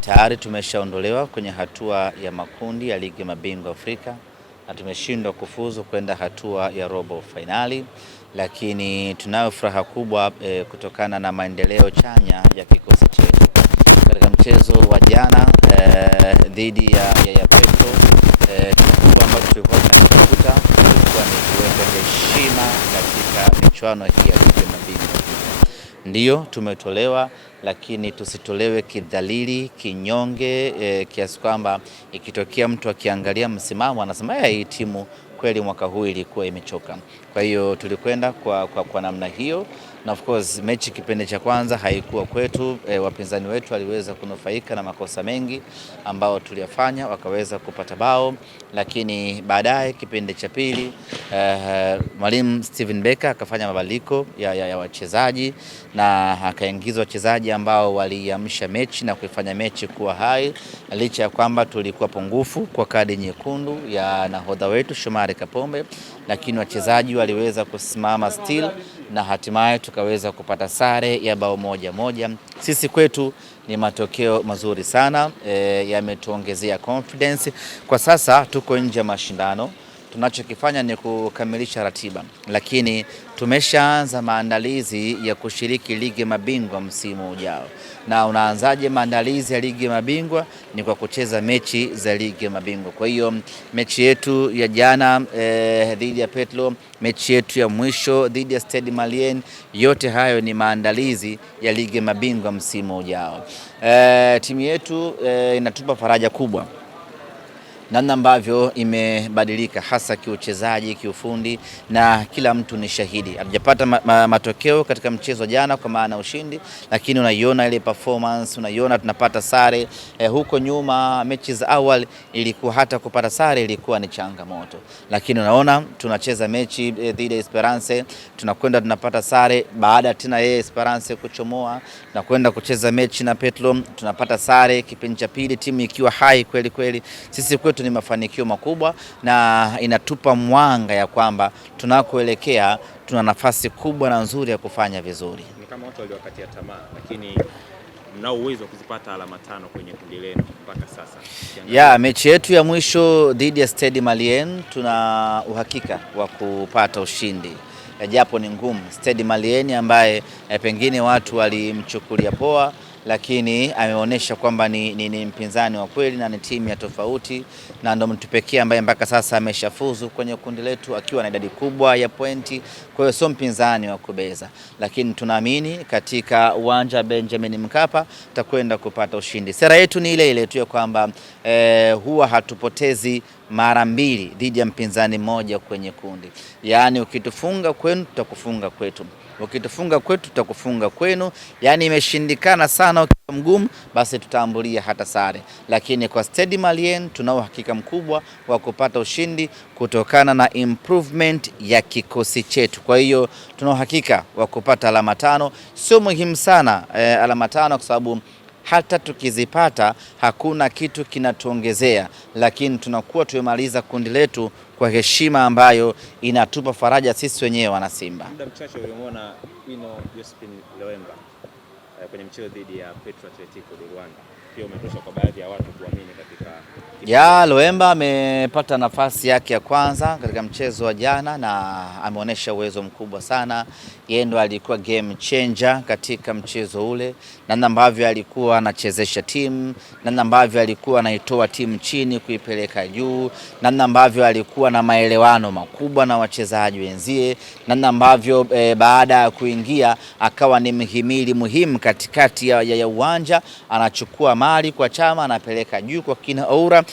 Tayari tumeshaondolewa kwenye hatua ya makundi ya ligi mabingwa Afrika na tumeshindwa kufuzu kwenda hatua ya robo finali, lakini tunayo furaha kubwa kutokana na maendeleo chanya ya kikosi chetu katika mchezo wa jana dhidi ya Petro. Kikubwa ambacho tulikuwa tunatafuta ilikuwa ni kuweka heshima katika michuano hii ya ligi mabingwa. Ndiyo tumetolewa, lakini tusitolewe kidhalili, kinyonge, kiasi kwamba ikitokea mtu akiangalia msimamo anasema hii timu kweli mwaka huu ilikuwa imechoka. Kwa hiyo tulikwenda kwa namna hiyo, na of course mechi kipindi cha kwanza haikuwa kwetu. Wapinzani wetu waliweza kunufaika na makosa mengi ambao tuliyafanya, wakaweza kupata bao, lakini baadaye kipindi cha pili mwalimu Steven Becker akafanya mabadiliko ya wachezaji na akaingiza wachezaji ambao waliamsha mechi na kuifanya mechi kuwa hai, licha ya kwamba tulikuwa pungufu kwa kadi nyekundu ya nahodha wetu Shomari Kapombe, lakini wachezaji waliweza kusimama still na hatimaye tukaweza kupata sare ya bao 1-1. Sisi kwetu ni matokeo mazuri sana, yametuongezea confidence. Kwa sasa tuko nje ya mashindano, tunachokifanya ni kukamilisha ratiba, lakini tumeshaanza maandalizi ya kushiriki ligi mabingwa msimu ujao. Na unaanzaje maandalizi ya ligi mabingwa? Ni kwa kucheza mechi za ligi mabingwa. Kwa hiyo mechi yetu ya jana dhidi ya Petro, mechi yetu ya mwisho dhidi ya Stade Malien, yote hayo ni maandalizi ya ligi mabingwa msimu ujao. Timu yetu inatupa faraja kubwa namna ambavyo imebadilika, hasa kiuchezaji, kiufundi, na kila mtu ni shahidi. Hatujapata matokeo katika mchezo jana kwa maana ushindi, lakini unaiona ile performance, unaiona tunapata sare. Huko nyuma mechi za awali ilikuwa hata kupata sare ilikuwa ni changamoto, lakini unaona tunacheza mechi dhidi ya Esperance, tunakwenda tunapata sare, baada tena Esperance kuchomoa na kwenda kucheza mechi na Petro tunapata sare, kipindi cha pili timu ikiwa hai kweli kweli. Sisi kwetu ni mafanikio makubwa na inatupa mwanga ya kwamba tunakoelekea tuna nafasi kubwa na nzuri ya kufanya vizuri. Ni kama watu waliwakatia tamaa, lakini mnao uwezo wa kuzipata alama 5 kwenye kundi lenu mpaka sasa. Mechi yetu ya mwisho dhidi ya Stade Malien tuna uhakika wa kupata ushindi, japo ni ngumu. Stade Malien ambaye pengine watu walimchukulia poa, lakini ameonyesha kwamba ni mpinzani wa kweli na ni timu ya tofauti, na ndo mtu pekee ambaye mpaka sasa ameshafuzu kwenye kundi letu akiwa na idadi kubwa ya pointi. Kwa hiyo sio mpinzani wa kubeza, lakini tunaamini katika uwanja Benjamin Mkapa tutakwenda kupata ushindi. Sera yetu ni ile ile tu ya kwamba huwa hatupotezi mara mbili dhidi ya mpinzani mmoja kwenye kundi. Yaani ukitufunga kwenu tutakufunga kwetu, ukitufunga kwetu tutakufunga kwenu. Yaani imeshindikana sana ukiwa mgumu, basi tutaambulia hata sare. Lakini kwa Stade Malien tunao uhakika mkubwa wa kupata ushindi kutokana na improvement ya kikosi chetu. Kwa hiyo tunao uhakika wa kupata alama 5. Sio muhimu sana alama 5 kwa sababu hata tukizipata hakuna kitu kinatuongezea, lakini tunakuwa tumemaliza kundi letu kwa heshima ambayo inatupa faraja sisi wenyewe wana Simba. Muda mchache ulimuona Josephine Loemba kwenye mchezo dhidi ya Petro Atletico de Rwanda, pia umetosha kwa baadhi ya watu kuamini katika Loemba amepata nafasi yake ya kwanza katika mchezo wa jana na ameonyesha uwezo mkubwa sana. Yeye ndo alikuwa game changer katika mchezo ule, namna ambavyo alikuwa anachezesha timu, namna ambavyo alikuwa anaitoa timu chini kuipeleka juu, namna ambavyo alikuwa na maelewano makubwa na wachezaji wenzie, namna ambavyo baada ya kuingia akawa ni mhimili muhimu katikati ya uwanja, anachukua mali kwa Chama anapeleka juu kwa kina Oura.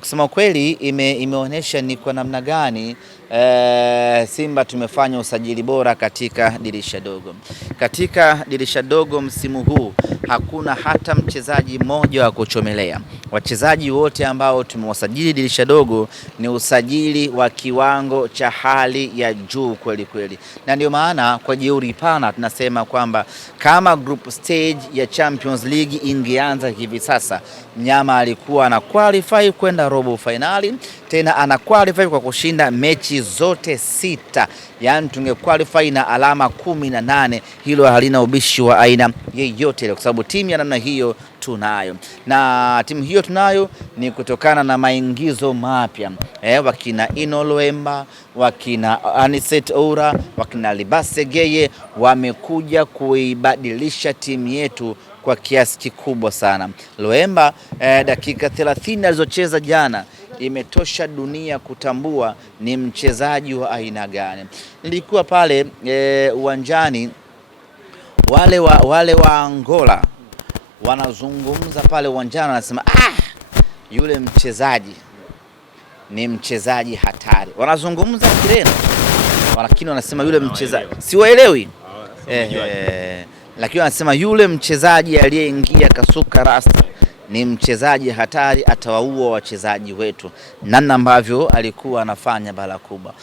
Kusema kweli imeonyesha ni kwa namna gani Simba tumefanya usajili bora katika dirisha dogo. Katika dirisha dogo msimu huu hakuna hata mchezaji mmoja wa kuchomelea. Wachezaji wote ambao tumewasajili dirisha dogo ni usajili wa kiwango cha hali ya juu kweli kweli. Na ndio maana kwa jeuri pana tunasema kwamba kama group stage ya Champions League ingeanza hivi sasa, Mnyama alikuwa ana qualify kwenda robo finali, tena ana qualify kwa kushinda mechi zote 6. Yaani tunge qualify na alama 18. Hilo halina ubishi wa aina yeyote, kwa sababu timu ya namna hiyo tunayo, na timu hiyo tunayo ni kutokana na maingizo mapya wakina Ino Luemba, wakina Anicet Oura, wakina Libase Geye wamekuja kuibadilisha timu yetu kwa kiasi kikubwa sana. Luemba dakika 30 alizocheza jana imetosha dunia kutambua ni mchezaji wa aina gani. Nilikuwa pale uwanjani, wale wa Angola wanazungumza pale uwanjani, wanasema yule mchezaji ni mchezaji hatari. Wanazungumza Kireno lakini wanasema yule mchezaji, siwaelewi lakini wanasema yule mchezaji aliyeingia kasuka rasta ni mchezaji hatari, atawaua wachezaji wetu, namna ambavyo alikuwa anafanya bala kubwa.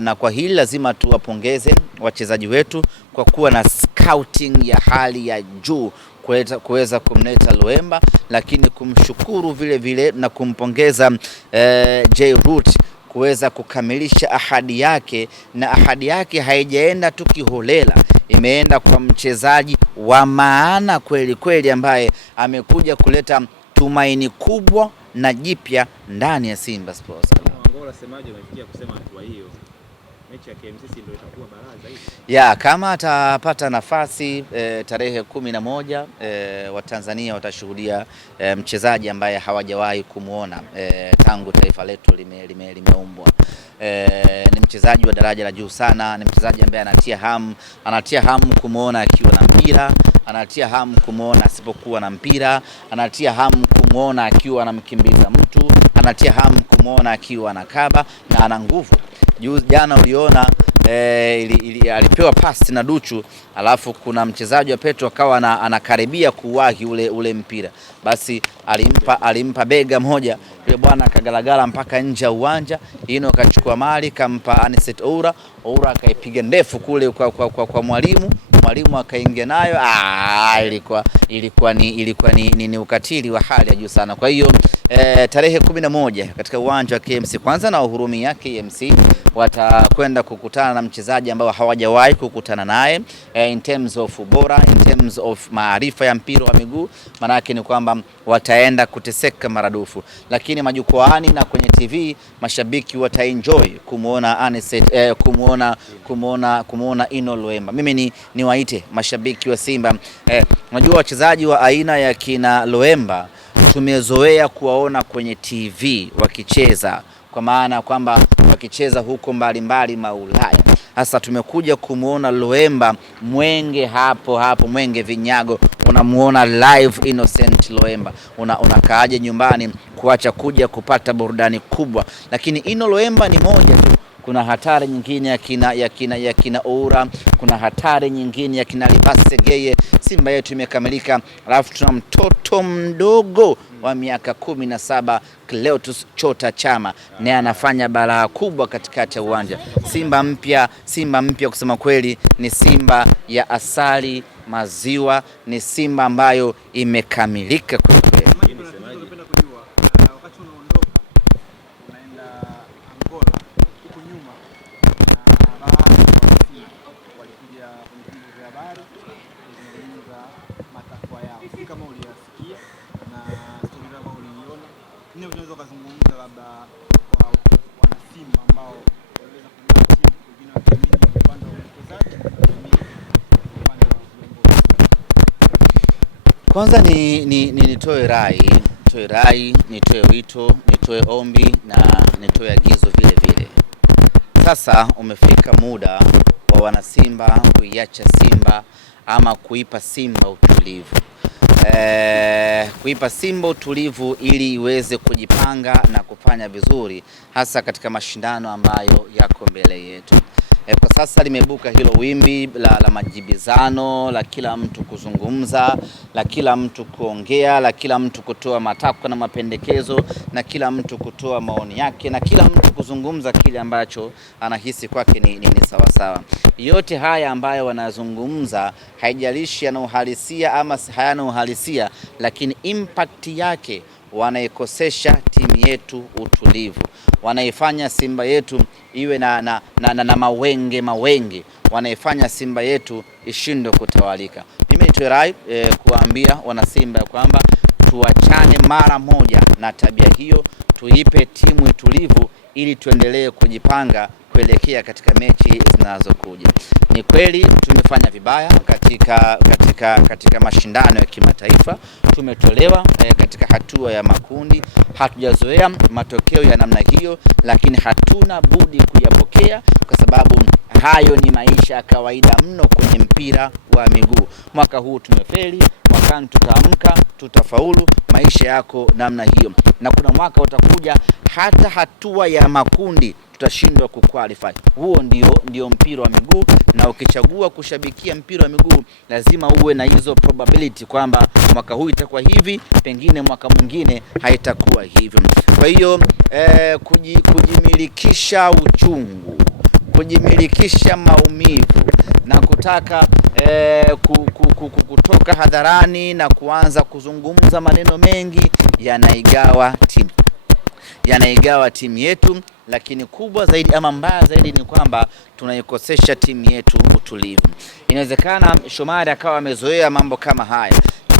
Na kwa hili lazima tuwapongeze wachezaji wetu kwa kuwa na scouting ya hali ya juu kuweza kumleta Luemba, lakini kumshukuru vile vile na kumpongeza J Root kuweza kukamilisha ahadi yake, na ahadi yake haijaenda tu kiholela, imeenda kwa mchezaji wa maana kweli kweli ambaye amekuja kuleta tumaini kubwa na jipya ndani ya Simba Sports Club. Angola semaje wamefikia kusema hatua hiyo? Mechi ya KMC ndio itakuwa balaa zaidi. Kama atapata nafasi tarehe 11 Watanzania watashuhudia mchezaji ambaye hawajawahi kumuona tangu taifa letu limeumbwa. Ni mchezaji wa daraja la juu sana, ni mchezaji ambaye anatia hamu kumuona akiwa na mpira, anatia hamu kumuona asipokuwa na mpira, anatia hamu kumuona akiwa anamkimbiza mtu, anatia hamu kumuona akiwa anakaba na ana nguvu. Jana uliona alipewa pasi na Duchu, alafu kuna mchezaji wa Petro akawa anakaribia kuwahi ule mpira, basi alimpa bega moja, yule bwana akagalagala mpaka nje ya uwanja. Ino akachukua mali kampa Anicet Oura akaipiga ndefu kule kwa mwalimu akaingia nayo. Ilikuwa ni ukatili wa hali ya juu sana. Kwa hiyo tarehe 11 katika uwanja wa KMC, kwanza na uhurumia KMC watakwenda kukutana na mchezaji ambao hawajawahi kukutana naye in terms of ubora, in terms of maarifa ya mpira wa miguu. Maana yake ni kwamba wataenda kuteseka maradufu, lakini majukwaani na kwenye TV mashabiki wataenjoy kumuona Anicet, kumuona Ino Luemba. Mimi niwaite mashabiki wa Simba, unajua wachezaji wa aina ya kina Luemba tumezoea kuwaona kwenye TV wakicheza, kwa maana kwamba wakicheza huko mbalimbali Maulaya. Sasa tumekuja kumuona Luemba Mwenge, hapo Mwenge Vinyago, unamuona live Innocent Luemba. Unakaaje nyumbani kuacha kuja kupata burudani kubwa? Lakini Ino Luemba ni moja tu, kuna hatari nyingine ya kina Oura, kuna hatari nyingine ya kina Libase Geye. Simba yetu imekamilika, alafu tuna mtoto mdogo wa miaka 17 Cleotus Chota Chama, naye anafanya balaa kubwa katikati ya uwanja. Simba mpya kusema kweli, ni Simba ya asali maziwa, ni Simba ambayo imekamilika kwa kweli. Kwanza nitoe rai, nitoe wito, nitoe ombi na nitoe agizo vile vile. Sasa umefika muda wa wanasimba kuiacha Simba ama kuipa Simba utulivu. Kuipa Simba utulivu ili iweze kujipanga na kufanya vizuri, hasa katika mashindano ambayo yako mbele yetu. Kwa sasa limebuka hilo wimbi la majibizano, la kila mtu kuzungumza, la kila mtu kuongea, la kila mtu kutoa matakwa na mapendekezo, na kila mtu kutoa maoni yake, na kila mtu kuzungumza kile ambacho anahisi kwake ni sawa sawa. Yote haya ambayo wanazungumza, haijalishi yana uhalisia ama hayana uhalisia, lakini impact yake wanaikosesha timu yetu utulivu, wanaifanya Simba yetu iwe na mawenge, wanaifanya Simba yetu ishindwe kutawalika. Mimi nitoe rai kuambia wana Simba kwamba tuachane mara moja na tabia hiyo, tuipe timu utulivu ili tuendelee kujipanga kuelekea katika mechi zinazokuja. Ni kweli tumefanya vibaya katika mashindano ya kimataifa, tumetolewa katika hatua ya makundi, hatujazoea matokeo ya namna hiyo, lakini hatuna budi kuyapokea kwa sababu hayo ni maisha ya kawaida mno kwenye mpira wa miguu. Mwaka huu tumefeli, mwakani tutaamka, tutafaulu. Maisha yako namna hiyo, na kuna mwaka utakuja hata hatua ya makundi tutashindwa kuqualify. Huo ndio mpira wa miguu, na ukichagua kushabikia mpira wa miguu lazima uwe na hizo probability kwamba mwaka huu itakuwa hivi, pengine mwaka mwingine haitakuwa hivyo. Kwa hiyo kujimilikisha uchungu, kujimilikisha maumivu na kutaka kutoka hadharani na kuanza kuzungumza maneno mengi yanaigawa timu yetu, lakini kubwa zaidi ama mbaya zaidi ni kwamba tunaikosesha timu yetu utulivu. Inawezekana Shomari akawa amezoea mambo kama haya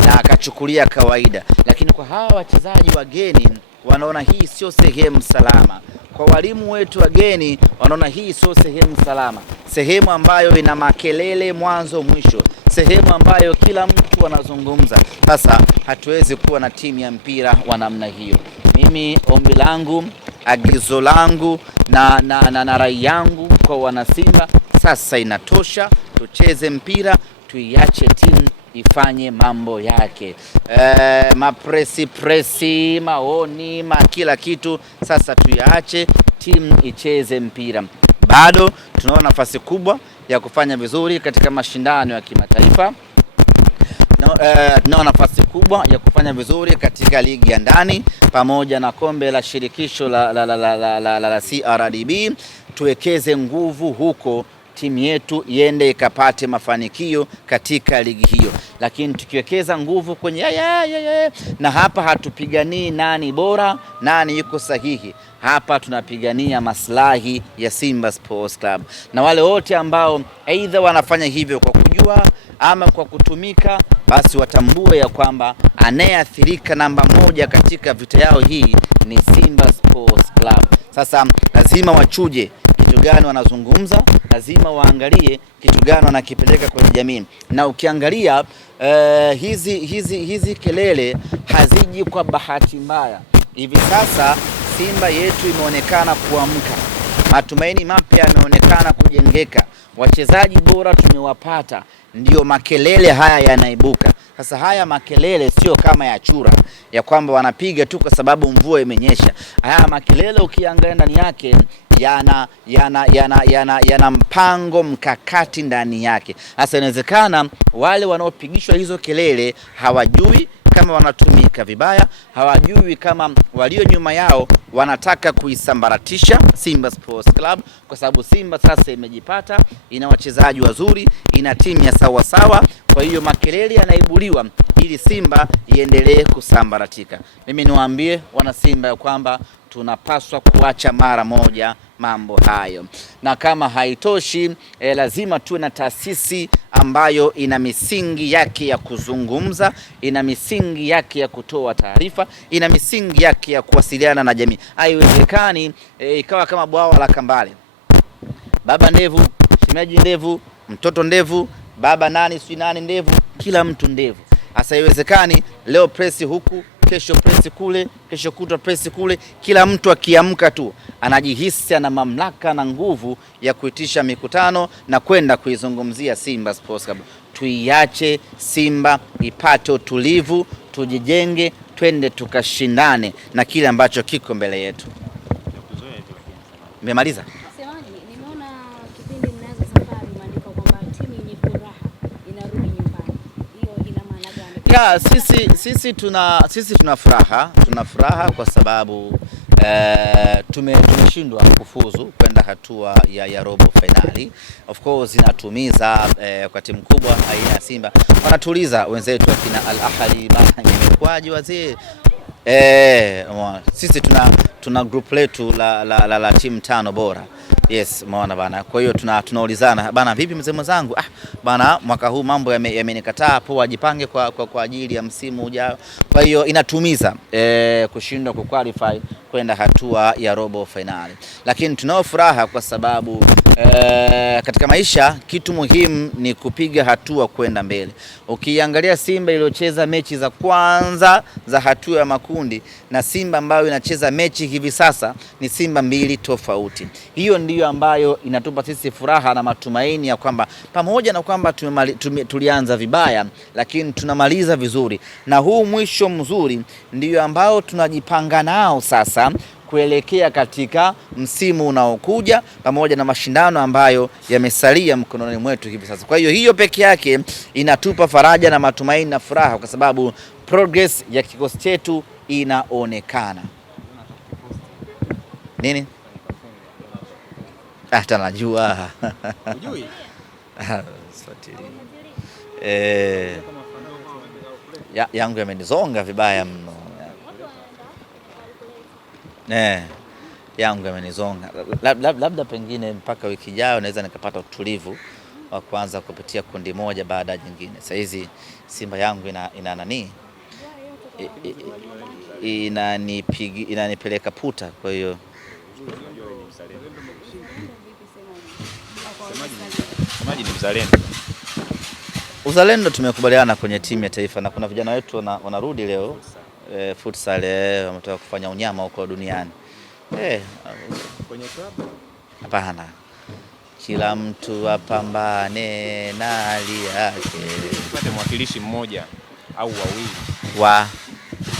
na akachukulia kawaida, lakini kwa hawa wachezaji wageni wanaona hii sio sehemu salama. Kwa walimu wetu wageni wanaona hii sio sehemu salama, sehemu ambayo ina makelele mwanzo mwisho, sehemu ambayo kila mtu anazungumza. Sasa hatuwezi kuwa na timu ya mpira wa namna hiyo. Mimi ombi langu, agizo langu na rai yangu kwa wana Simba, sasa inatosha, tucheze mpira, tuiache timu ifanye mambo yake. Mapresi, maoni, kila kitu sasa tuyaache, timu icheze mpira. Bado tunaona nafasi kubwa ya kufanya vizuri katika mashindano ya kimataifa. Tunao nafasi kubwa ya kufanya vizuri katika ligi ya ndani pamoja na kombe la shirikisho la CRDB. Tuwekeze nguvu huko, timu yetu iende ikapate mafanikio katika ligi hiyo. Lakini tukiwekeza nguvu kwenye na hapa hatupiganii nani bora, nani yuko sahihi. Hapa tunapigania maslahi ya Simba Sports Club. Na wale wote ambao aidha wanafanya hivyo kwa kujua ama kwa kutumika, basi watambue ya kwamba anayeathirika namba moja katika vita yao hii ni Simba Sports Club. Sasa lazima wachuje kitu gani wanazungumza, lazima waangalie kitu gani wanakipeleka kwenye jamii. Na ukiangalia hizi kelele haziji kwa bahati mbaya. Hivi sasa Simba yetu imeonekana kuamka, matumaini mapya yameonekana kujengeka, wachezaji bora tumewapata, ndio makelele haya yanaibuka. Sasa haya makelele sio kama ya chura ya kwamba wanapiga tu kwa sababu mvua imenyesha. Haya makelele ukiangalia ndani yake yana mpango mkakati ndani yake. Sasa inawezekana wale wanaopigishwa hizo kelele hawajui kama wanatumika vibaya, hawajui kama walio nyuma yao wanataka kuisambaratisha Simba Sports Club, kwa sababu Simba sasa imejipata, ina wachezaji wazuri, ina timu ya sawa. Kwa hiyo makelele yanaibuliwa ili Simba iendelee kusambaratika. Mimi niwaambie wana Simba ya kwamba tunapaswa kuacha mara moja mambo hayo. Na kama haitoshi, lazima tuwe na taasisi ambayo ina misingi yake ya kuzungumza, ina misingi yake ya kutoa taarifa, ina misingi yake ya kuwasiliana na jamii. Haiwezekani ikawa kama bwawa la Kambale, baba ndevu, shemeji ndevu, mtoto ndevu, baba nani ndevu, kila mtu ndevu. Sasa haiwezekani leo presi huku, kesho presi kule, kesho kutwa presi kule. Kila mtu akiamka tu anajihisi ana mamlaka na nguvu ya kuitisha mikutano na kwenda kuizungumzia Simba Sports Club. Tuiache Simba ipate utulivu, tujijenge, twende tukashindane na kile ambacho kiko mbele yetu. Nimemaliza. Nimeona kipindi mnaanza safari imeandika kwamba timu yenye furaha inarudi nyumbani. Hiyo ina maana gani? Sisi tuna furaha kwa sababu tumeshindwa kufuzu kwenda hatua ya robo finali. Of course inatumiza kwa timu kubwa aina ya Simba. Wanatuliza wenzetu akina Al Ahly, imekwaje wazee? Sisi tuna group letu la timu 5 bora. Yes, umeona bana. Kwa hiyo tunaulizana bana, vipi mzee mwenzangu? Bana, mwaka huu mambo yamenikataa hapo, wajipange kwa ajili ya msimu ujao. Kwa hiyo inatumiza kushindwa kuqualify kwenda hatua ya robo finali. Lakini tunao furaha kwa sababu katika maisha kitu muhimu ni kupiga hatua kwenda mbele. Ukiangalia Simba iliyocheza mechi za kwanza za hatua ya makundi na Simba ambayo inacheza mechi hivi sasa ni Simba mbili tofauti. Hiyo ndiyo ambayo inatupa sisi furaha na matumaini ya kwamba pamoja na kwamba tulianza vibaya, lakini tunamaliza vizuri, na huu mwisho mzuri ndiyo ambao tunajipanga nao sasa kuelekea katika msimu unaokuja pamoja na mashindano ambayo yamesalia mkononi mwetu hivi sasa. Kwa hiyo peke yake inatupa faraja na matumaini na furaha, kwa sababu progress ya kikosi chetu inaonekana. Nini? Hata najua. Unajui? Yangu yamenizonga vibaya mno. Yangu yamenizonga. Labda pengine mpaka wiki ijayo naweza nikapata utulivu wa kwanza kupitia kundi moja baada ya jingine. Sasa hizi Simba yangu ina nani? Inanipeleka puta, kwa hiyo Semaji ni mzalendo. Uzalendo tumekubaliana kwenye timu ya taifa, na kuna vijana wetu wanarudi leo futsal, wametoka kufanya unyama huko duniani. Kwenye club? Hapana. Kila mtu apambane na hali yake. Tupate mwakilishi mmoja au wawili wa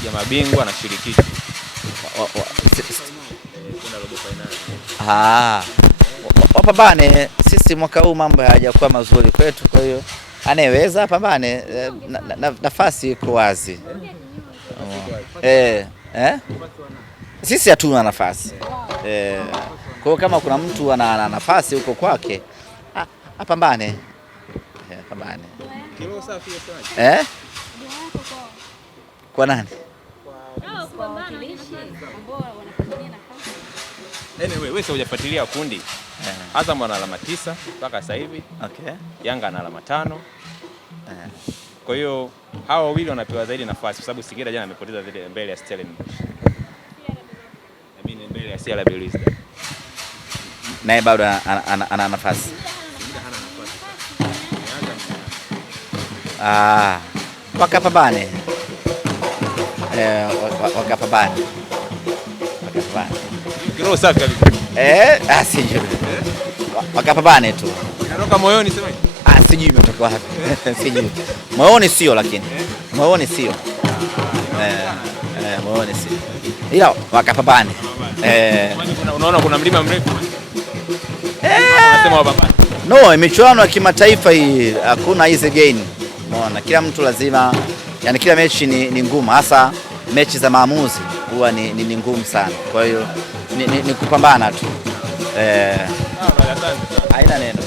ya mabingwa na shirikisho. Kuna robo finali. Wapambane. Sisi mwaka huu mambo hayajakuwa mazuri kwetu, kwa hiyo anayeweza apambane, nafasi iko wazi. Sisi hatuna nafasi. Kwa hiyo kama kuna mtu ana nafasi huko kwake, apambane. Apambane. Kilo safi ya Kwa nani? Wewe hujafuatilia kundi. Azam ana alama 9 mpaka sasa hivi. Okay. Yanga ana alama 5. Kwa hiyo hawa wawili wanapewa zaidi nafasi kwa sababu Singida jana amepoteza zile mbele ya Stellenbosch. Mbele ya CR Belouizdad. Naye bado ana nafasi. Singida hana nafasi. Wakapambane. Wakapambane. Kilo safi kabisa. Sijui. Wakapambane tu. Inatoka moyoni semaje? Sijui imetoka wapi. Sijui. Moyoni sio, lakini. Moyoni sio. Moyoni sio. Ila wakapambane. Unaona kuna mlima mrefu. Wanasema wapambane. No, michuano ya kimataifa hii hakuna easy gain. Umeona, kila mtu lazima, yani kila mechi ni ngumu, hasa mechi za maamuzi huwa ni ngumu sana. Kwa hiyo ni kupambana tu. Haina neno.